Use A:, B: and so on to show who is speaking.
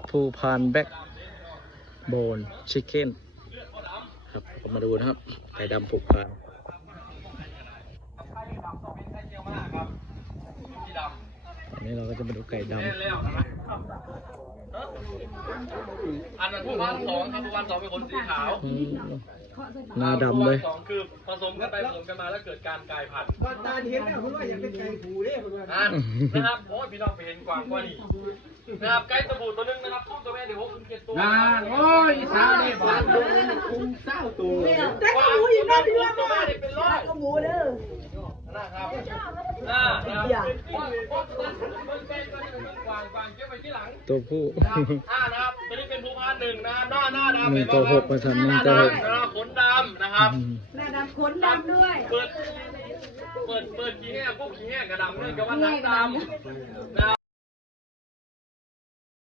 A: ภูพานแบ็กโบนชิคเก้นครับก็มาดูนะครับไก่ดำภูพานอันนี้เราก็จะมาดูไก่ดำ
B: อันนั้นภูพาน2ครับภูพาน2เป็นขนสีขาว
A: หน้าดำเลย
B: ภูพาน2คือผสมกันไปผสมกันมาแล้วเกิดการกลายพันธุ์
C: บ้านตาเห็นแล้วคุณว่าอยากเป็นไก่ผูเด้คุณว่า
B: นะครับโอ้ยพี่น้องไปเห็นกวางกว่านี่นะครับไก่ตัวผู้ตัวนึงนะครับคู่ตัวแม่เดี๋ยว6 ถึง 7 ตัว
C: โอ้ยสาวนี่บ้านคุ้มเศร้าตัว
B: แต่ก็หมูอีกแล้วตัวแม่นี่เป็นร้อย
D: ก็หมูเด้อ
B: นะครับกวางเก็บไว้ที่หลัง
A: ตัวผู้
B: นะครับตัวนี้เป็นภูพาน1นะครับหน้าดำ
A: มีตัวหกมาทำหนึ่งตัวหก
B: ขนดำนะครับ
D: หน้าดำขนดำด้วย
B: เปิดขี้แห้งพวกขี้แห้งกระดำเนี่ยก็ว่าหนังดำ